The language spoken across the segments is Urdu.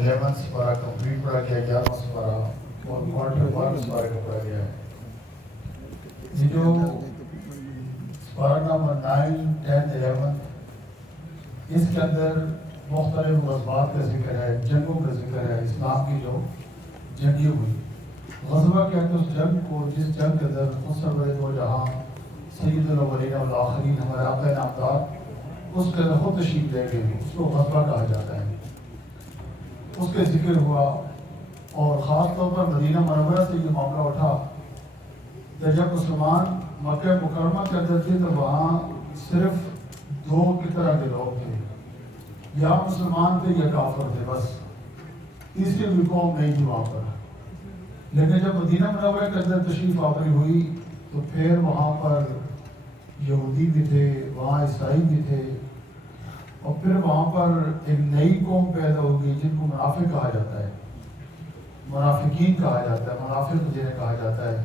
11 سپارہ کمپلیٹ پڑھا گیا، 11 سپارہ اور کوارٹر 1 سپارہ کا پڑھا گیا ہے۔ یہ جو سپارہ نمبر 9، 10، 11 اس کے اندر مختلف غزوات کا ذکر ہے، جنگوں کا ذکر ہے، اسلام کی جو جنگیں ہوئی۔ غزوہ کہتے ہیں اس جنگ کو جس جنگ کے اندر خسرو دو جہاں سید الاولین والآخرین ہمارے آقا نامدار اس کے اندر خود تشریف لے گئے، اس کو غزوہ کہا جاتا ہے۔ اس کے ذکر ہوا اور خاص طور پر مدینہ منورہ سے یہ معاملہ اٹھا کہ جب مسلمان مکہ مکرمہ کے اندر تھے تو وہاں صرف 2 کی طرح کے لوگ تھے، یا مسلمان تھے یا کافر تھے، بس تیسری بھی قوم نہیں تھی وہاں پر۔ لیکن جب مدینہ منورہ کے اندر تشریف آوری ہوئی تو پھر وہاں پر یہودی بھی تھے، وہاں عیسائی بھی تھے، اور پھر وہاں پر ایک نئی قوم پیدا ہو گئی جن کو منافق کہا جاتا ہے، منافقین کہا جاتا ہے، منافق جنہیں کہا جاتا ہے،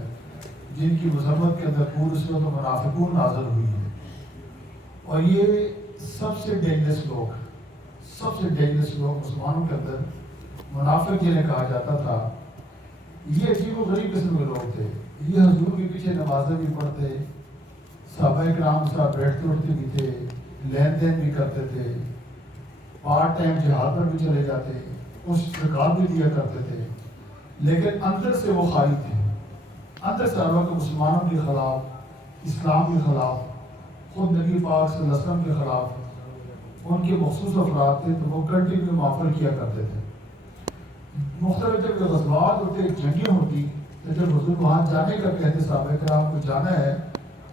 جن کی مذمت کے اندر پورے سے تو منافقون نازل ہوئی ہے۔ اور یہ سب سے ڈینجرس لوگ مسلمانوں کے اندر منافق جنہیں کہا جاتا تھا، یہ عجیب و غریب قسم کے لوگ تھے۔ یہ حضور کے پیچھے نمازیں بھی پڑھتے، صحابہ کرام کے ساتھ بیٹھتے اٹھتے بھی تھے، لین دین بھی کرتے تھے، پارٹ ٹائم جہاد پر بھی چلے جاتے، اس زکات بھی دیا کرتے تھے، لیکن اندر سے وہ خالی تھے، اندر سے ہر وقت مسلمانوں کے خلاف، اسلام کے خلاف، خود نبی پاک صلی اللہ علیہ وسلم کے خلاف ان کے مخصوص افراد تھے، تو وہ کنٹینیو معافر کیا کرتے تھے۔ مختلف جب غزوات ہوتے، جنگیں ہوتی، تو جب حضور وہاں جانے کا کہتے صحابہ کرام کو جانا ہے،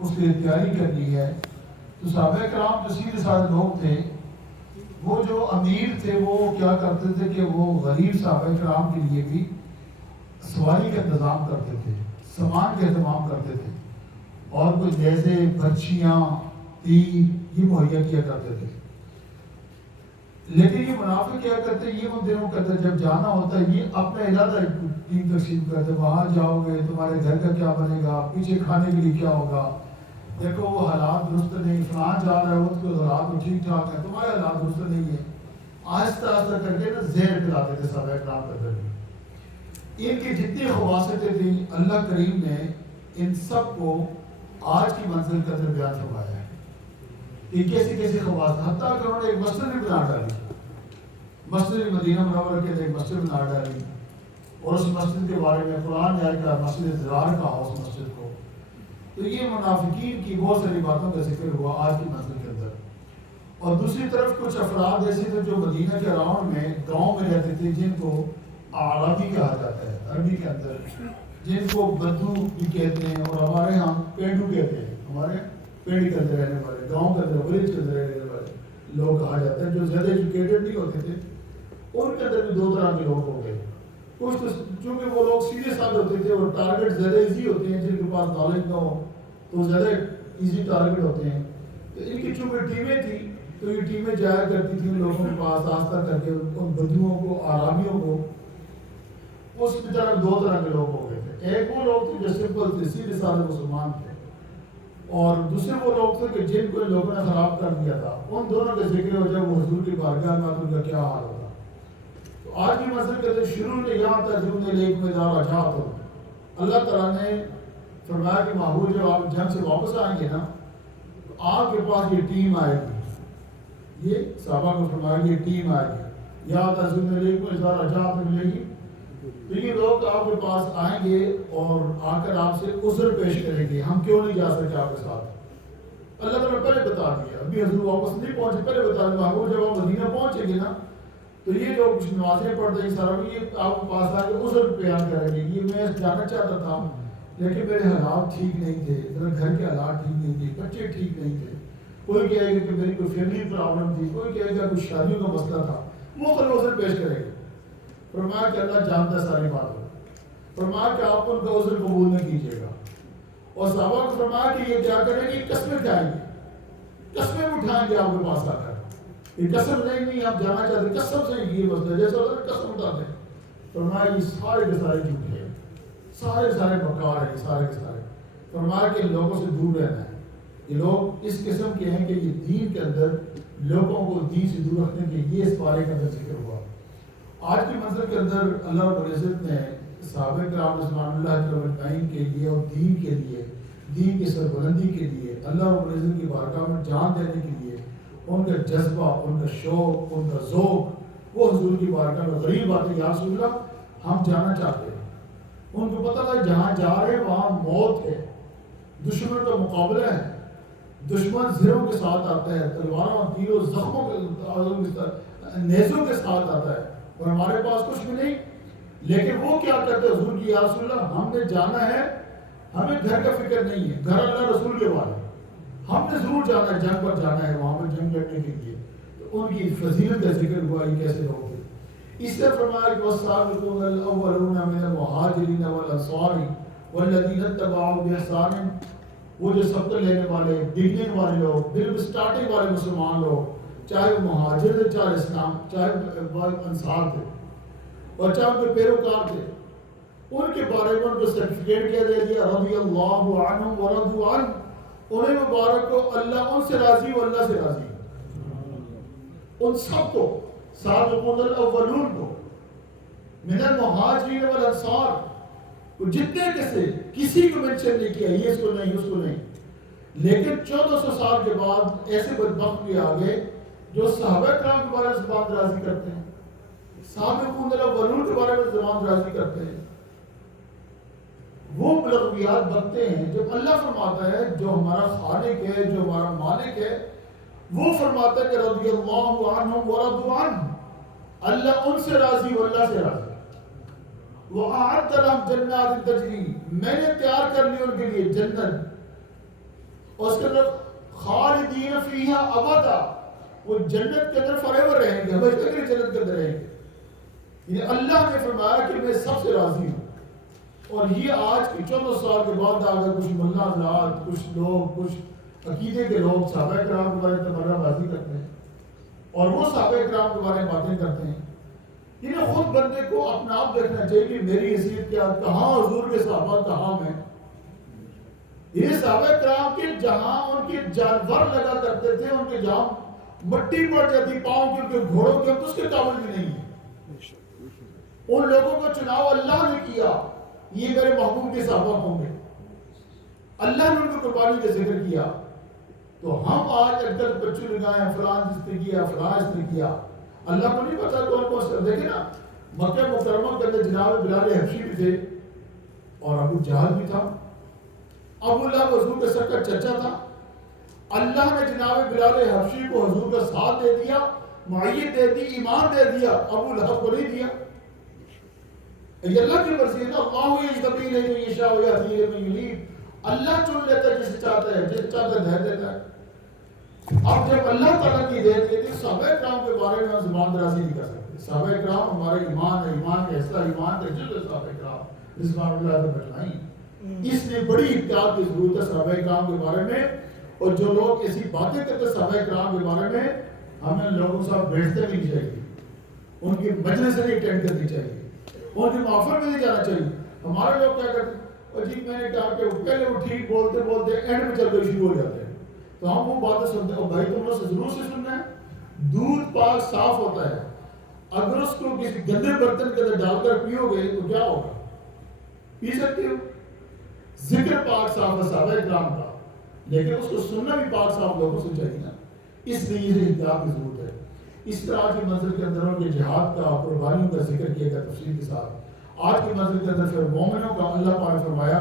اس کے لیے تیاری کرنی ہے، تو صحابہ کرام جو سیدھے سادے لوگ تھے، وہ جو امیر تھے وہ کیا کرتے تھے کہ وہ غریب صحابہ کرام کے لیے بھی سواری کا انتظام کرتے تھے، سامان کا اہتمام کرتے تھے، اور کچھ جیسے برچیاں، تیر یہ مہیا کیا کرتے تھے۔ لیکن یہ منافق کیا کرتے، یہ ان دنوں کرتے جب جانا ہوتا ہے یہ اپنے علیحدہ ٹیم تقسیم کرتے، وہاں جاؤ گے تمہارے گھر کا کیا بنے گا، پیچھے کھانے کے لیے کیا ہوگا، دیکھو وہ حالات درست نہیں، فلان جا رہا ہے اس کے حالات ٹھیک ٹھاک ہے، تمہارے حالات درست نہیں ہے، آہستہ آہستہ کر کے نا زہر پلاتے تھے صحابہ کرام کے اندر۔ ان کی جتنی خواصتیں تھیں اللہ کریم نے ان سب کو آج کی منزل کے اندر بیان فرمایا ہے کہ کیسی کیسی خواص، حتیٰ کہ انہوں نے ایک مسجد بھی بنا ڈالی، مسجد مدینہ منورہ کے اندر ایک مسجد بنا ڈالی، اور اس مسجد کے بارے میں قرآن نے آیا کہ مسجد ضرار کہا اس مسجد کو۔ تو یہ منافقین کی بہت ساری باتوں کا ذکر ہوا آج کی منزل کے اندر۔ اور دوسری طرف کچھ افراد ایسے تھے جو مدینہ کے اراؤنڈ میں گاؤں میں رہتے تھے، جن کو اعرابی کہا جاتا ہے عربی کے اندر، جن کو بدو بھی کہتے ہیں، اور ہمارے ہاں پینڈو کہتے ہیں، ہمارے پیڑی کے اندر رہنے والے، گاؤں کے اندر ولیج کے اندر رہنے والے لوگ کہا جاتا ہے، جو زیادہ ایجوکیٹڈ نہیں ہوتے تھے۔ ان کے اندر بھی 2 طرح کے لوگ ہو گئے، کچھ تو چونکہ وہ لوگ سیدھے سادے ہوتے تھے اور ٹارگیٹ زیادہ ایزی ہوتے ہیں، جن کے پاس نالج نہ ہو تو زیادہ ایزی ٹارگیٹ ہوتے ہیں، تو ان کی چونکہ ٹیمیں تھیں تو یہ ٹیمیں جایا کرتی تھیں لوگوں کے پاس آستہ کر کے، ان بدوؤں کو، آرامیوں کو۔ اس کی طرف 2 طرح کے لوگ ہو گئے تھے، ایک وہ لوگ تھے جو سمپل تھے، سیدھے سادے مسلمان تھے، اور دوسرے وہ لوگ تھے کہ جن کو لوگوں نے خراب کر دیا تھا۔ ان دونوں کا ذکر ہو جب وہ حضور کی بارگاہ میں تو ان کا کیا حال ہوگا۔ تو آج کی منزل کے شروع میں یہاں ترجمہ لیک میں دار اجات ہو، اللہ تعالیٰ نے فرمایا کہ محبوب جب آپ جنگ سے واپس آئیں گے نا تو آپ کے پاس یہ ٹیم آئے گی، یہ صحابہ کو فرمایا یہ ٹیم آئے گی، یا ترجمہ لیک میں دار اجات ملے گی، تو یہ لوگ آپ کے پاس آئیں گے اور آ کر آپ سے عذر پیش کریں گے، ہم کیوں نہیں جا سکتے آپ کے ساتھ۔ اللہ تعالیٰ نے پہلے بتا دیا، ابھی حضور واپس نہیں پہنچے، پہلے بتا دیا محبوب جب آپ مدینہ پہنچیں گے نا تو یہ جو کچھ نمازیں پڑھتے ہیں سارا یہ آپ کے پاس آ کے عذر بیان کریں گے، یہ میں جانا چاہتا تھا لیکن میرے حالات ٹھیک نہیں تھے، میرے گھر کے حالات ٹھیک نہیں تھے، بچے ٹھیک نہیں تھے، کوئی کہے گا کہ میری کوئی فیملی پرابلم تھی، کوئی کہے گا کوئی شادیوں کا مسئلہ تھا، مختلف عذر پیش کرے گا۔ فرمایا کہ اللہ جانتا ہے ساری باتوں، فرمایا کہ آپ ان کا عذر قبول نہ کیجیے گا، اور صحابہ کو فرمایا کہ یہ کیا کریں گے، قسمیں اٹھائیں گے، قسمیں اٹھائیں گے آپ کے پاس آ کر، یہ قسم نہیں آپ جانا چاہتے، قسم سے یہ مسئلہ جیسے ہوتا ہے قسم اٹھاتے ہیں۔ فرمایا یہ سارے کے سارے جھوٹ ہیں، سارے بکار ہیں، سارے کے سارے۔ فرمایا کہ لوگوں سے دور رہنا ہے، یہ لوگ اس قسم کے ہیں کہ یہ دین کے اندر لوگوں کو دین سے دور رکھنے کے یہ اس پارے کا ذکر ہوا۔ آج کی منزل کے اندر اللہ رب العزت نے صحابہ کرام رضوان اللہ اجمعین کے لیے اور دین کے لیے، دین کی سربلندی کے لیے، اللہ رب العزت کی بارگاہ میں جان دینے کے لیے ان کا جذبہ، ان کا شوق، ان کا ذوق، وہ حضور کی بارگاہ میں غریب بات ہے، یا رسول اللہ ہم جانا چاہتے ہیں۔ ان کو پتہ تھا جہاں جا رہے ہیں وہاں موت ہے، دشمن کا مقابلہ ہے، دشمن زروں کے ساتھ آتا ہے، تلواروں، تیروں، زخموں کے، نیزوں کے ساتھ آتا ہے، اور ہمارے پاس کچھ بھی نہیں، لیکن وہ کیا کرتے ہیں حضور کی، یا رسول اللہ ہم نے جانا ہے، ہمیں گھر کا فکر نہیں ہے، گھر اللہ رسول کے والے، ہم نے ضرور جانا ہے، جنگ پر جانا ہے، وہاں پر جنگ لڑنے کے لیے۔ تو ان کی فضیلت کا ذکر ہوا، یہ کیسے لوگ تھے۔ اس سے فرمایا کہ والسابقون الاولون من المہاجرین والانصار والذین اتبعوا بإحسان، وہ جو سبق لینے والے، بگننگ والے لوگ، بالکل سٹارٹنگ والے مسلمان لوگ، چاہے وہ مہاجر تھے، چاہے اسلام، چاہے انصار تھے، اور چاہے ان کے پیروکار تھے، ان کے بارے میں ان کو سرٹیفکیٹ کیا دے دیا، رضی اللہ عنہم ورضوا عنہ، انہیں مبارک کو اللہ ان سے راضی و اللہ سے راضی، ان سب کو، سابقون الاولون کو، من المہاجرین والانصار کو، جتنے کسی کو منشن نہیں کیا، یہ اس کو نہیں، اس کو نہیں، لیکن 1400 سال کے بعد ایسے بدبخت بھی آ گئے جو صحابہ کرام کے بارے میں زبان درازی کرتے ہیں، سابقون الاولون کے بارے میں زبان درازی کرتے ہیں، وہ لغویات بنتے ہیں۔ جب اللہ فرماتا ہے جو ہمارا خالق ہے، جو ہمارا مالک ہے، وہ فرماتا ہے کہ رضی اللہ عنہم ورضوا عنہ، اللہ ان سے راضی و اللہ سے راضی، وَأَعَدَّ لَهُمْ جَنَّاتٍ تَجْرِي، میں نے تیار کر لی ان کے لیے جنت، اور اس کے اندر خالدین فیہا ابدا، وہ جنت کے اندر فوریور رہیں گے، ہمیشہ کے لیے جنت کے اندر رہیں گے۔ یعنی اللہ نے فرمایا کہ میں سب سے راضی ہوں۔ اور یہ آج کی 14 سال کے بعد اگر کچھ ملا حضرات، کچھ لوگ، کچھ عقیدے کے لوگ صحابہ کرام کے بارے میں تبرہ بازی کرتے ہیں، اور وہ صحابہ کرام کے بارے میں باتیں کرتے ہیں، انہیں خود بندے کو اپنا آپ دیکھنا چاہیے کہ میری حیثیت کیا، کہاں حضور کے صحابہ، کہاں میں۔ یہ صحابہ کرام کے جہاں ان کے جانور لگا کرتے تھے، ان کے جہاں مٹی پڑ جاتی پاؤں کے، ان کے گھوڑوں کے، اس کے قابل بھی نہیں ہے۔ ان لوگوں کو چناؤ اللہ نے کیا، یہ میرے محبوب کے صحابہ ہوں گے، اللہ نے ان کو قربانی کا ذکر کیا۔ تو ہم آج اگر بچوں لگائیں فلان جس نے کیا، فلان اس نے کیا، اللہ کو نہیں پتا کون کون سے۔ دیکھیں نا مکہ مکرمہ کے اندر جناب بلال حبشی بھی تھے، اور ابو جہل بھی تھا، ابو لہب حضور کے سر کا چچا تھا۔ اللہ نے جناب بلال حبشی کو حضور کا ساتھ دے دیا، معیت دے دی، ایمان دے دیا، ابو لہب کو نہیں دیا۔ یہ اللہ کی مرضی ہے نا، اللہ یجتبی من یشاء ویہدی من یونیب، اللہ چن لیتا ہے جسے چاہتا ہے، جسے چاہتا ہے ہدایت دیتا ہے۔ اب جب اللہ تعالیٰ کی ہدایت دی تھی، صحابہ کرام کے بارے میں ہم زبان درازی نہیں کر سکتے۔ صحابہ کرام ہمارے ایمان ہے، ایمان کا حصہ، ایمان کا جزء ہے صحابہ کرام رضوان اللہ اجمعین۔ اس لیے بڑی احتیاط کی ضرورت ہے صحابہ کرام کے بارے میں، اور جو لوگ ایسی باتیں کرتے ہیں صحابہ کرام کے بارے میں، ہمیں لوگوں کے ساتھ بیٹھتے بھی نہیں چاہیے، ان کی مجلس نہیں اٹینڈ کرنی چاہیے، ان کی محفل میں نہیں جانا چاہیے۔ ہمارے لوگ کیا کرتے ہیں، اور جی میں نے کہا کہ پہلے وہ ٹھیک بولتے بولتے اینڈ میں چل کے شروع ہو جاتے ہیں، تو ہم وہ باتیں سنتے ہیں۔ بھائی تم لوگ سے ضرور سے سننا ہے، دودھ پاک صاف ہوتا ہے، اگر اس کو کسی گندے برتن کے اندر ڈال کر پیو گے تو کیا ہوگا، پی سکتے ہو۔ ذکر پاک صاف ہے صحابہ کرام کا، لیکن اس کو سننا بھی پاک صاف لوگوں سے چاہیے نا، اس لیے یہ احتیاط کی ضرورت ہے۔ اس طرح آج کی منزل کے اندر ان کے جہاد کا، قربانیوں کا ذکر کیا گیا تفصیل کے ساتھ۔ آج کی منزل کے اندر پھر مومنوں کا اللہ پاک نے فرمایا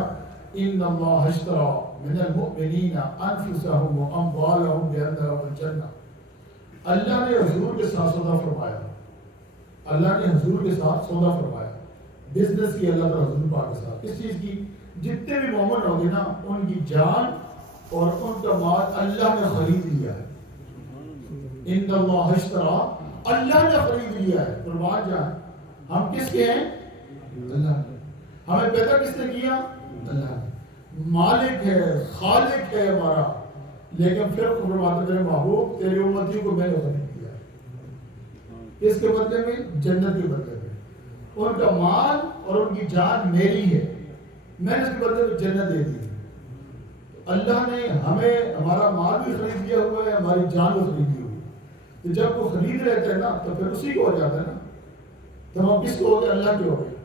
ان اللہ اشترى من المؤمنین انفسهم واموالهم بان لهم الجنہ، اللہ نے حضور کے ساتھ سودا فرمایا، اللہ نے حضور کے ساتھ سودا فرمایا، بزنس کی اللہ تعالیٰ حضور پاک کے ساتھ، اس چیز کی جتنے بھی مومن ہوں گے نا، ان کی جان اور ان کا مال اللہ نے خرید لیا ہے۔ ان اللہ اشترى، اللہ نے خرید لیا ہے، قربان جان۔ ہم کس کے ہیں؟ اللہ نے۔ ہمیں پیدا کس نے کیا؟ اللہ نے۔ مالک ہے، خالق ہے ہمارا، لیکن پھر فرماتے میرے محبوب تیری امتیوں کو میں نے خرید لیا ہے۔ اس کے بدلے میں جنت کے بدلے میں ان کا مال اور ان کی جان میری ہے، میں نے اس کے بدلے میں جنت دے دی۔ اللہ نے ہمیں ہمارا مال بھی خرید لیا ہوا ہے، ہماری جان بھی خرید لی ہوئی ہے۔ تو جب وہ خرید لیتے ہیں نا تو پھر اسی کو ہو جاتا ہے نا، تو ہم کس کو ہو گئے؟ اللہ کے ہو گئے۔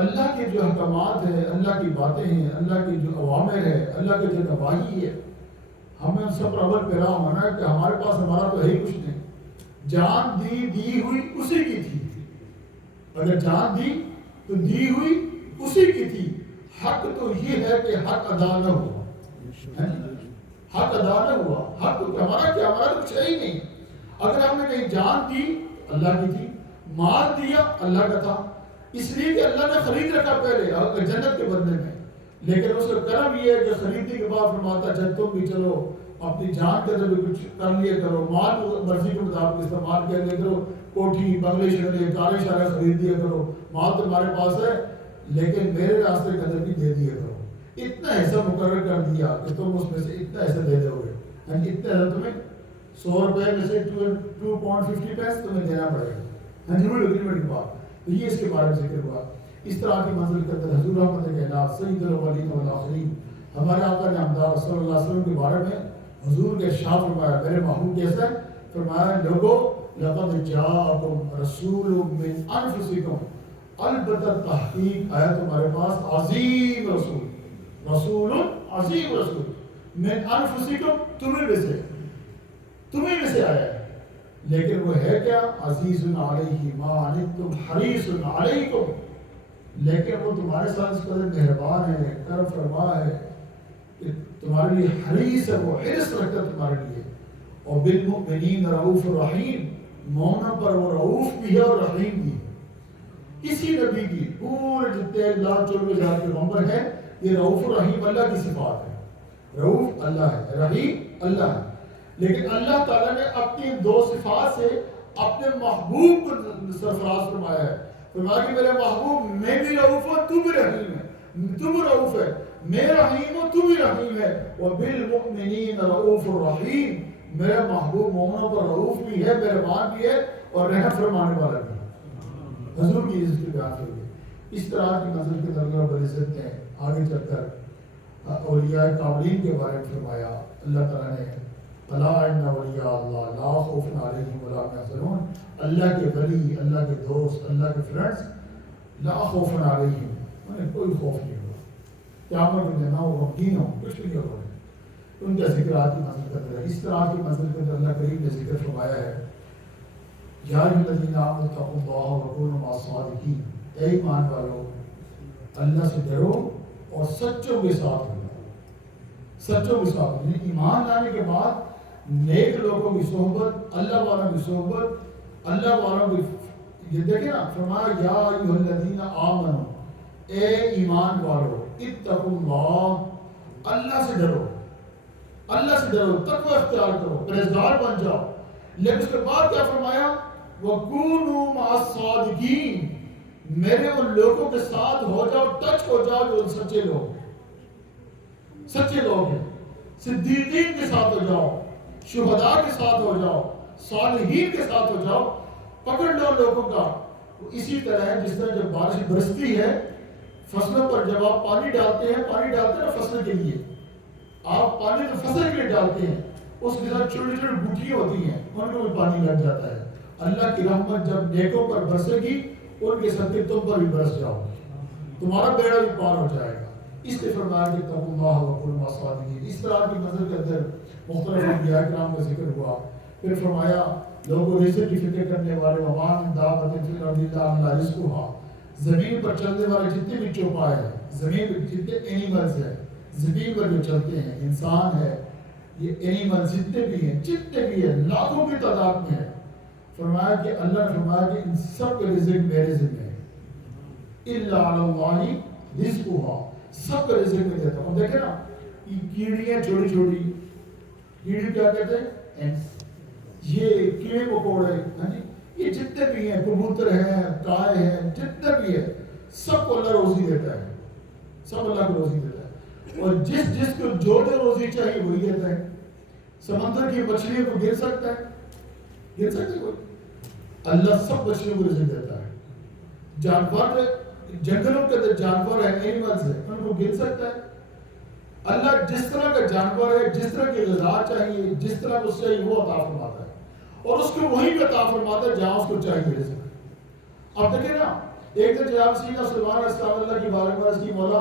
اللہ کے جو احکامات ہیں، اللہ کی باتیں ہیں، اللہ کے جو اوامر ہے، اللہ کے جو نواہی ہے، ہمیں ان سب پر عمل پیرا ہونا ہے کہ ہمارے پاس ہمارا تو ہے ہی کچھ نہیں۔ جان دی ہوئی اسی کی تھی، اگر جان دی تو دی ہوئی اسی کی تھی۔ حق تو یہ ہے کہ حق ادا نہ ہوا، حق ادا نہ ہوا۔ حق تو ہمارا کیا، ہمارا تو کچھ ہے ہی نہیں۔ اگر ہم نے کہیں جان دی اللہ کی تھی، مال دیا اللہ کا تھا، اس لیے کہ اللہ نے خرید رکھا پہلے جنت کے بدلے میں، لیکن اس کا کرم یہ ہے کہ خریدنے کے بعد فرماتا جب تم بھی چلو اپنی جان کے اندر بھی کچھ کر لیا کرو، مال مرضی کے مطابق استعمال کر لیا کرو، کوٹھی بنگلے شگلے کارے شارے خرید دیا کرو، مال تمہارے پاس ہے لیکن میرے راستے کے اندر بھی دے دیا کرو۔ اتنا حصہ مقرر کر دیا کہ تم اس میں سے اتنا حصہ دے دو گے، یعنی اتنا حصہ تمہیں 100 روپے میں سے 2.50 پیسے تمہیں دینا پڑے گا، ہاں ضرور اگریمنٹ کے بعد۔ تو یہ اس کے بارے میں ذکر ہوا۔ اس طرح کی منزل کے اندر حضور احمد کائنات سید الاولین والآخرین ہمارے آقا نامدار صلی اللہ علیہ وسلم کے بارے میں حضور کے ارشاد فرمایا، میرے محبوب کیسا ہے؟ فرمایا لوگو لقد جاءکم رسول من انفسکم، البتہ تحقیق آیا تمہارے پاس عظیم رسول، رسول عظیم رسول من انفسکم، تمہیں میں سے آیا ہے، لیکن وہ ہے کیا؟ عزیز علیہ ما عنتم حریص علیکم، لیکن وہ تمہارے ساتھ اس قدر مہربان ہے، کرم فرما ہے کہ تمہارے لیے حریص ہے، وہ حرص رکھتا ہے تمہارے لیے۔ اور بالمؤمنین رؤوف الرحیم، مومنوں پر وہ رؤوف بھی ہے اور رحیم بھی ہے۔ کسی نبی کی پورے جتنے 1,24,000 کے پیغمبر ہیں، یہ رؤوف الرحیم اللہ کی صفات ہے۔ رؤوف اللہ ہے، رحیم اللہ ہے، لیکن اللہ تعالیٰ نے اپنی دو صفات سے اپنے محبوب کو سرفراز فرمایا ہے۔ فرمایا کہ میرے محبوب میں بھی رؤوف ہوں، تو بھی رحیم ہے، تو بھی رؤوف ہے، میں رحیم ہوں، تو بھی رحیم ہے۔ وَبِالْمُؤْمِنِينَ رَؤُوفٌ رَحِيمٌ، میرا محبوب مومنوں پر رؤوف بھی ہے، مہربان بھی ہے اور رحم فرمانے والا بھی ہے۔ حضور کی عزت کی بیان ہوئی۔ اس طرح کی منزل کے درجہ بر عزت نے آگے چل کر اولیاء کاملین کے بارے میں فرمایا۔ اللہ تعالیٰ نے الا ان اولیاء اللہ لا خوف علیہم ولا هم يحزنون، اللہ کے ولی، اللہ کے دوست، اللہ کے فرینڈز لا خوف علیہم، انہیں کوئی خوف نہیں ہوگا، قیامت میں نہ وہ غمگین ہوں، کچھ نہیں ہوگا، ان کا ذکر آج کی منزل کے اندر ہے۔ اس طرح کی منزل کے اندر اللہ کریم نے ذکر فرمایا ہے، یا ایھا الذین آمنوا اتقوا اللہ وکونوا مع الصادقین، اے ایمان والو اللہ سے ڈرو اور سچوں کے ساتھ ہو، سچوں کے ساتھ، یعنی ایمان لانے کے بعد نیک لوگوں کی صحبت، اللہ والوں کی صحبت، اللہ والوں کی، یہ دیکھیں نا فرمایا یا ایھا الذین آمنوا، اے ایمان والو اتقوا اللہ، اللہ سے ڈرو، اللہ سے ڈرو، تقوی اختیار کرو، پرہیزگار بن جاؤ۔ لیکن اس کے بعد کیا فرمایا؟ وَكُونُوا مَعَ الصَّادِقِينَ، میرے ان لوگوں کے ساتھ ہو جاؤ، ٹچ ہو جاؤ جو سچے لوگ ہیں، صدیقین کے ساتھ ہو جاؤ، شہداء کے ساتھ ہو جاؤ، صالحین کے ساتھ ہو جاؤ، پکڑ لو لوگوں کا۔ اسی طرح ہے جس طرح جب بارش برستی ہے، فصلوں پر جب آپ پانی ڈالتے ہیں نا فصل کے لیے، آپ پانی تو فصل کے لیے ڈالتے ہیں، اس کے ساتھ چھوٹی چھوٹی بوٹیاں ہوتی ہیں، ان کو بھی پانی لگ جاتا ہے۔ اللہ کی رحمت جب نیکوں پر برسے گی، ان کے صدقے تم پر بھی برس جاؤ، تمہارا بیڑا بھی پار ہو جائے گا۔ اس لیے فرمایا کہ اتقوا اللہ وکونوا مع الصادقین۔ اس طرح کی منزل کے اندر مختلف انبیاء کرام کا ذکر ہوا۔ پھر فرمایا لوگوں رزق کی فکر کرنے والے، وما من دابۃ فی الارض الا علی رزقها، زمین پر چلنے والے جتنے بھی چوپائے ہیں، زمین پر جتنے اینیملز ہیں، زمین پر جو چلتے ہیں، انسان ہے، یہ اینیمل جتنے بھی ہیں لاکھوں کی تعداد میں ہے، فرمایا کہ اللہ نے فرمایا کہ ان سب کا رزق میرے ذمہ ہے، الا علی اللہ رزقها، سب کا رزق میں دیتا ہوں۔ دیکھیں نا یہ کیڑیاں چھوٹی چھوٹی، کیڑی کیا کہتے ہیں؟ یہ کیڑے مکوڑے، یہ جتنے بھی ہیں، کبوتر ہیں، کائے ہیں، جتنے بھی ہیں، سب کو اللہ روزی دیتا ہے، سب اللہ کو روزی دیتا ہے، اور جس کو جو روزی چاہیے وہی دیتا ہے۔ سمندر کی مچھلیوں کو گر سکتا ہے؟ گر سکتے کوئی؟ اللہ سب مچھلیوں کو رزق دیتا ہے۔ جانور جنگلوں کے اندر جانور ہیں، اینیملز ہیں، ان کو گر سکتا ہے؟ اللہ جس طرح کا جانور ہے، جس طرح کی غذا چاہیے، جس طرح کو چاہیے وہ عطا فرماتا ہے، اور اس کو وہی پہ عطا فرماتا ہے جہاں اس کو چاہیے رزق۔ اب دیکھیں نا، ایک دن جناب سیدنا سلیمان علیہ السلام اللہ کی بارگاہ میں عرض کی، مولا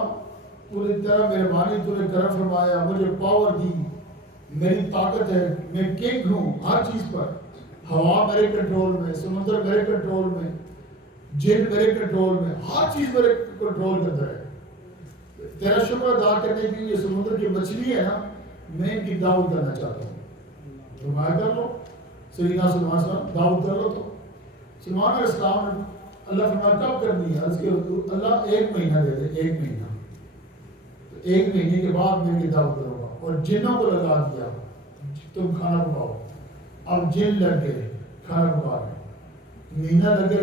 تو نے تیرا مہربانی، تو نے کرم فرمایا، مجھے پاور دی، میری طاقت ہے، میں کنگ ہوں ہر چیز پر، ہوا میرے کنٹرول میں، سمندر میرے کنٹرول میں، جن میرے کنٹرول میں، ہر چیز میرے کنٹرول کے اندر ہے، تیرا شکر ادا کرنے کے لیے سمندر کی مچھلی ہے نا، میں ان کی دعوت کرنا چاہتا ہوں، فرمایا کر لو۔ سیدنا سلیمان علیہ السلام دعوت کر لو۔ تو سلیمان علیہ السلام نے اللہ فرمایا کب کرنی ہے؟ عرض کی اللہ 1 مہینہ دے دے، 1 مہینہ، 1 مہینے کے بعد میں ان کی دعوت کروں گا، اور جنوں کو لگا دیا تم کھانا پکاؤ۔ اب جن لگ گئے کھانا پکا رہے، مہینہ لگے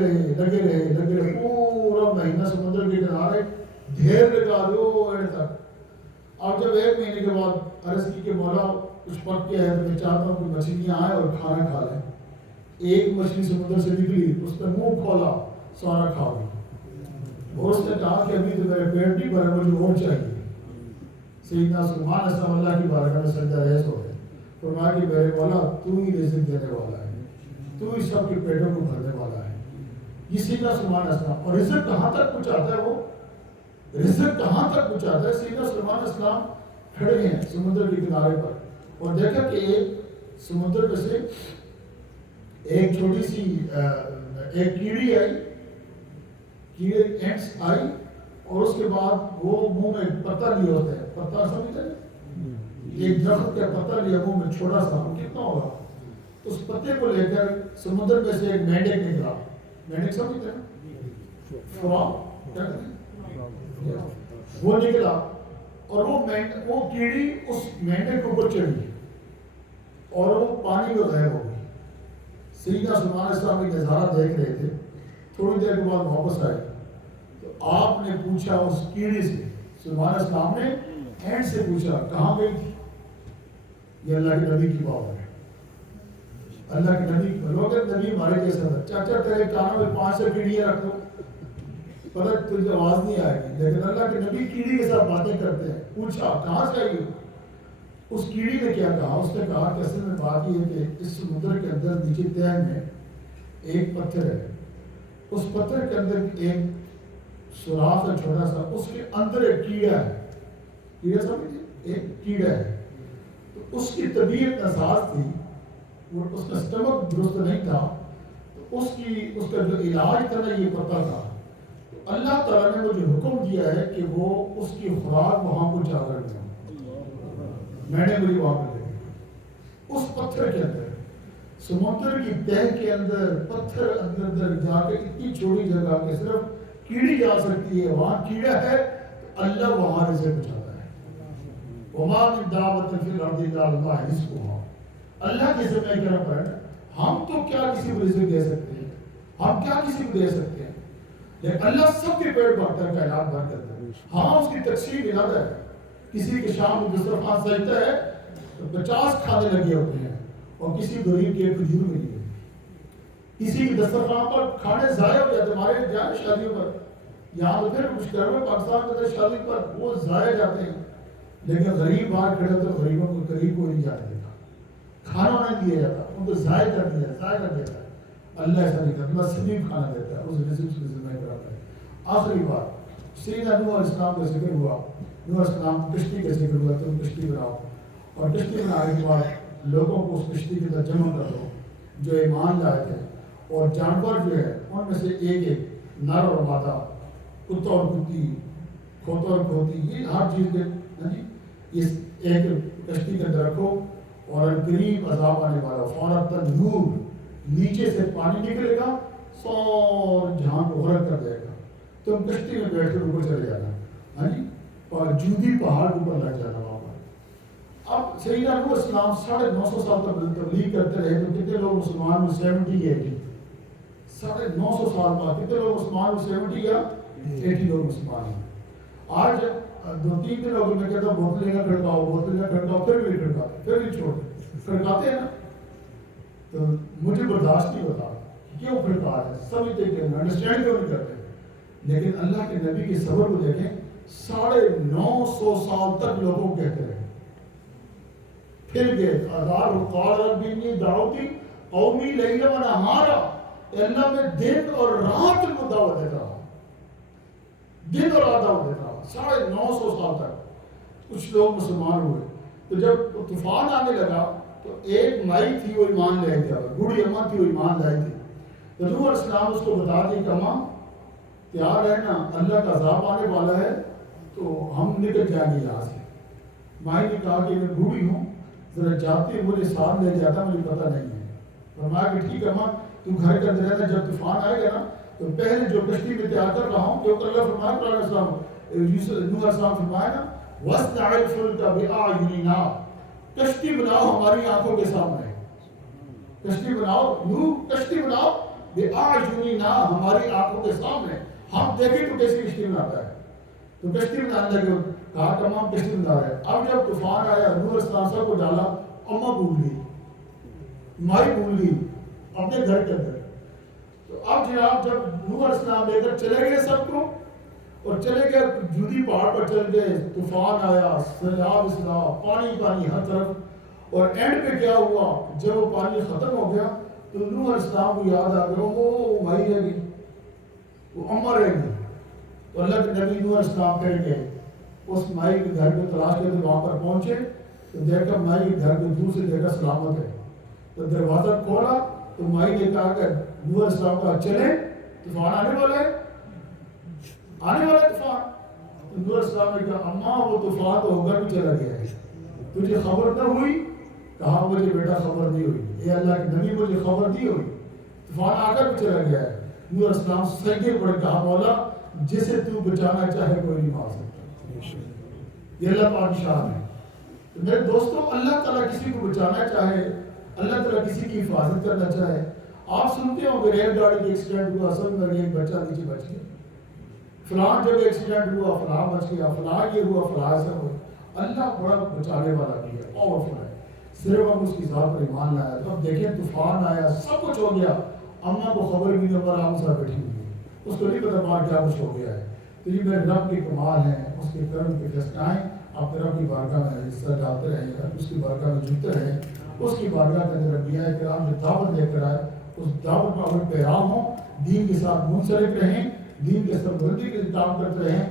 رہے، پورا مہینہ سمندر کے کنارے ڈھیر لگا دو اینڈ تک۔ اب جب 1 مہینے کے بعد عرض کی کہ مولا کچھ پک کے ہے تو میں چاہتا ہوں کہ مچھلیاں آئیں اور کھانا کھا لیں۔ ایک مچھلی سمندر سے نکلی، اس نے منہ کھولا، سارا کھا گئی، اور اس نے کہا کہ ابھی تو میرے پیٹ نہیں بھرا، مجھے اور چاہیے۔ سیدنا سلیمان علیہ السلام اللہ کی بارگاہ میں سجدہ ریز ہو گئے، فرمایا کہ میرے مولا تو ہی رزق دینے والا ہے، تو ہی سب کے پیٹوں کو بھرنے والا ہے۔ یہ سیدنا سلیمان علیہ السلام، اور رزق کہاں تک پہنچاتا ہے وہ؟ رزق کہاں تک پہنچاتا ہے؟ سیدنا سلیمان علیہ السلام کھڑے ہیں سمندر کے کنارے پر، اور دیکھا کہ ایک سمندر میں سے ایک چھوٹی سی ایک کیڑی آئی، کیڑے اینٹس آئی، اور اس کے بعد وہ منہ میں پتہ لیے ہوتے ہیں، پتہ سمجھتے ہیں، ایک درخت کا پتہ لیا منہ میں چھوٹا سا، کتنا ہوگا، اس پتے کو لے کر سمندر میں سے ایک مینڈک نکلا، مینڈک سمجھتے ہیں، فراق کیا کہتے ہیں، وہ نکلا، اور وہ کیڑی اس مینڈک کے اوپر چڑھی اور وہ پانی میں غائب ہو گئی۔ سیدنا سلیمان علیہ السلام ایک نظارہ دیکھ رہے تھے، تھوڑی دیر کے بعد واپس آئے، تو آپ نے پوچھا اس کیڑی سے، سلیمان علیہ السلام نے اینٹ سے پوچھا کہاں گئی تھی؟ یہ اللہ کے نبی کی بات ہے، اللہ کے نبی، لوگ نبی ہمارے جیسا تھا، چاچا تیرے کانوں میں 500 کیڑیاں رکھ دو، پتہ تجھے آواز نہیں آئے گی، لیکن اللہ کے نبی کیڑی کے ساتھ باتیں کرتے ہیں۔ پوچھا کہاں سے آئی ہو؟ اس کیڑی نے کیا کہا؟ اس نے کہا کہ اصل میں بات یہ ہے کہ اس سمندر کے اندر نیچے تہہ میں ایک پتھر ہے، اس پتھر کے اندر ایک سوراخ ہے چھوٹا سا، اس کے اندر ایک کیڑا ہے، کیڑا سمجھتے، ایک کیڑا ہے، تو اس کی طبیعت ناساز تھی، اس کا سٹمک درست نہیں تھا، تو اس کا جو علاج تھا نا یہ پتہ تھا، تو اللہ تعالیٰ نے مجھے حکم دیا ہے کہ وہ اس کی خوراک وہاں کو جا کر دیں، میں نے مجھے وہاں پہ دیکھا، اس پتھر کے اندر، سمندر کی تہہ کے اندر، پتھر اندر جا کے اتنی چھوٹی جگہ کہ صرف کیڑی جا سکتی ہے، وہاں کیڑا ہے، تو اللہ وہاں رزق پہنچاتا ہے۔ وما من دابۃ فی الارض الا علی اللہ رزقها، اللہ کے ذمہ کرم پر ہم تو کیا کسی کو رزق دے سکتے ہیں، ہم کیا کسی کو دے سکتے ہیں، لیکن اللہ سب کے پیٹ بھرتا ہے، کائنات بھر کرتا ہے، ہاں اس کی تقسیم الگ ہے، کسی کے شام میں دسترخوان سجتا ہے تو 50 کھانے لگے ہوتے ہیں، اور کسی غریب کے کھجور ملی ہے، کسی کے دسترخوان پر کھانے ضائع ہو جاتے، ہمارے جائیں شادیوں پر، یہاں تو پھر کچھ گھر میں پاکستان میں شادی پر وہ ضائع جاتے ہیں، لیکن غریب باہر کھڑے ہوتے ہیں، غریبوں کو قریب کو نہیں جانے دیتا، کھانا نہیں دیا جاتا، ان کو ضائع کر دیتا ہے، اللہ ایسا نہیں کرتا، اللہ سبھی کھانا دیتا ہے، اس رزق کی ذمہ کراتا ہے۔ آخری بات، سیدنا نوح علیہ السلام کا ذکر ہوا، نوح علیہ السلام کشتی کا ذکر ہوا، تم کشتی بناؤ، اور کشتی بنانے کے بعد لوگوں کو اس کشتی کے اندر جمع کر دو جو ایمان لائے تھے، اور جانور جو ہے ان میں سے ایک ایک، نر اور مادہ، کتا اور کتی، کھوتا اور کھوتی، یہ ہر چیز کے اس ایک کشتی کے اندر رکھو، اور قریب عذاب آنے والا، فورتاً نور، نیچے سے پانی نکلے گا، سور جہان کو غرق کر دے گا، تم کشتی میں بیٹھ کر اوپر چلے جانا، اور جودی پہاڑ کے اوپر لگ جانا وہاں پر۔ اب سیدنا نوح علیہ السلام 950 سال تک تبلیغ کرتے رہے، تو کتنے لوگ مسلمان ہوئے؟ 70 80، 950 سال بعد کتنے لوگ مسلمان ہوئے؟ 70 یا 80 لوگ مسلمان ہیں۔ آج 2-3 دن لوگوں نے کہتا بوتلیں نہ کھڑکاؤ، پھر بھی کھڑکاتے، پھر بھی چھوڑ کھڑکاتے ہیں نا، تو مجھے برداشت نہیں ہوتا کیوں کھڑکا ہے، سمجھتے کہ انڈرسٹینڈ کیوں نہیں کرتے، لیکن اللہ کے نبی کے صبر کو دیکھیں، 950 سال تک لوگوں کو کہتے رہے، پھر گئے قال رب انی دعوت قومی لیلا ونہارا، کہ اللہ میں دن اور رات ان کو دعوت دیتا رہا، دن اور رات دعوت دیتا رہا 950 سال تک۔ کچھ لوگ مسلمان ہوئے، تو جب طوفان آنے لگا تو ایک مائی تھی وہ ایمان لے گیا، بوڑھی اماں تھی وہ ایمان لائی تھی، تو نوح علیہ السلام اس کو بتا دی کہ اماں تیار رہنا، اللہ کا عذاب آنے والا ہے تو ہم نکل جائیں گے یہاں سے۔ مائی نے کہا کہ میں بوڑھی ہوں، ذرا جاتے مجھے ساتھ لے جاتا، مجھے پتہ نہیں ہے۔ فرمایا کہ ٹھیک ہے اماں تو گھر کے اندر رہنا، جب طوفان آئے گا نا تو پہلے جو کشتی میں تیار کر رہا ہوں، کیونکہ اللہ فرمایا نوح علیہ السلام فرمایا نا وَاصْنَعِ الْفُلْكَ بِأَعْيُنِنَا، کشتی بناؤ ہماری آنکھوں کے سامنے، کشتی بناؤ نوح، کشتی بناؤ بِأَعْيُنِنَا، ہماری آنکھوں کے سامنے، ہم دیکھیں تو کیسی کشتی بناتا ہے۔ تو کشتی بنانے لگے، کہا کہ اماں کشتی بنا رہے ہیں۔ اب جب طوفان آیا نوح علیہ السلام سب کو ڈالا، اماں بھول گئی، مائی بھول گئی اپنے گھر کے اندر۔ تو اب جناب جب نوح علیہ السلام لے کر چلے گئے سب کو، اور چلے گئے جودی پہاڑ پر چل گئے، طوفان آیا، سیلاب اسلام، پانی پانی ہر طرف، اور اینڈ پہ کیا ہوا جب وہ پانی ختم ہو گیا تو نوح علیہ السلام کو یاد آ گیا وہ مائی رہ گئی، وہ اماں رہ گئی۔ تو اللہ کے نبی نوح علیہ السلام پھر گئے اس مائی کے گھر کو تلاش کرتے، وہاں پر پہنچے تو دیکھا مائی کے گھر کو دور سے دیکھا سلامت ہے، تو دروازہ کھولا تو مائی نے کہا کہ نوح علیہ السلام کا چلے طوفان آنے والا ہے، آنے والا طوفان۔ تو نوح علیہ السلام نے کہا اماں وہ طوفان تو ہو کر بھی چلا گیا ہے، تجھے خبر نہ ہوئی؟ کہا مجھے بیٹا خبر نہیں ہوئی، اے اللہ کے نبی مجھے خبر نہیں ہوئی، طوفان آ کر بھی چلا گیا ہے۔ نوح علیہ السلام سجدے پڑے، کہا مولا جسے تو بچانا چاہے کوئی نہیں مار سکتا، یہ اللہ پاک کی شان ہے۔ تو میرے دوستوں اللہ تعالیٰ کسی کو بچانا چاہے، اللہ تعالیٰ کسی کی حفاظت کرنا چاہے۔ آپ سنتے ہو کہ ریل گاڑی کا ایکسیڈنٹ ہوا، اصل میں ایک بچہ نیچے بچ گیا، فلاں جگہ ایکسیڈنٹ ہوا فلاں بچ گیا، فلاں یہ ہوا فلاں ایسا ہوا۔ اللہ بڑا بچانے والا بھی ہے، پاورفل ہے، صرف ہم اس کی ذات پر ایمان لایا۔ تو اب دیکھیں طوفان آیا، سب کچھ ہو گیا، اماں کو خبر بھی نہیں، ہمارا ہم ساتھ بیٹھی ہوئی ہے، اس کو نہیں پتا باہر کیا کچھ ہو گیا ہے۔ تو یہ میرے رب کے کمال ہیں، اس کے کرم کے فیصلائیں، آپ رب کی بارگاہ میں حصہ ڈالتے رہیں، اس کی بارگاہ میں جھکتے رہیں، اس کی بارگاہ کے اندر انبیاء کرام جو دعوت لے کر آئے اس دعوت پر اپنے پیغام ہوں، دین کے ساتھ منسلک رہیں، دین کے سربلندی کے کام کرتے رہیں،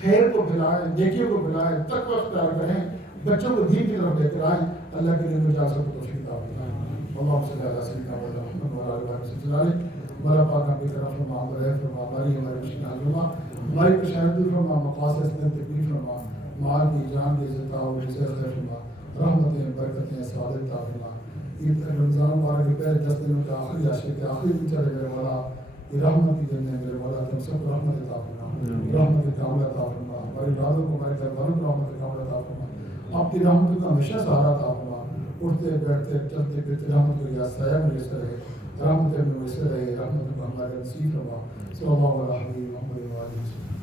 خیر کو پھیلائیں، نیکیوں کو پھیلائیں، تقوی اختیار کریں، بچوں کو دین کی طرف لے کر آئیں۔ اللہ کے لیے مجھے آپ سب کو توفیق عطا فرمائے۔ اللہم صلی علی سیدنا محمد و علی آلہ وسلم۔ مولا پاک ہم کی طرف فرما، ہمارے فرما، ہماری مشکل حل فرما، ہماری پریشانی دور فرما، مقاصد سے تکلیف فرما، مال کی جان کی عزت و خیر فرما، رحمتیں برکتیں سعادت عطا فرما۔ عید رمضان مبارک کے پہلے 10 دنوں کے آخری عشرے کے آخری دن چلے میرے مولا، یہ رحمت کی دن ہے میرے مولا، تم سب کو رحمت عطا فرما، رحمت کامل عطا فرما، ہماری اولادوں کو ہمارے گھر والوں کو رحمت کامل عطا فرما، آپ کی رحمت کا ہمیشہ سہارا عطا فرما، اٹھتے بیٹھتے چلتے پھرتے رحمت کو یا سایہ میسر رہے، رحمت میں میسر رہے، رحمت کو ہمارے نصیب فرما۔ صلی اللہ علیہ وسلم۔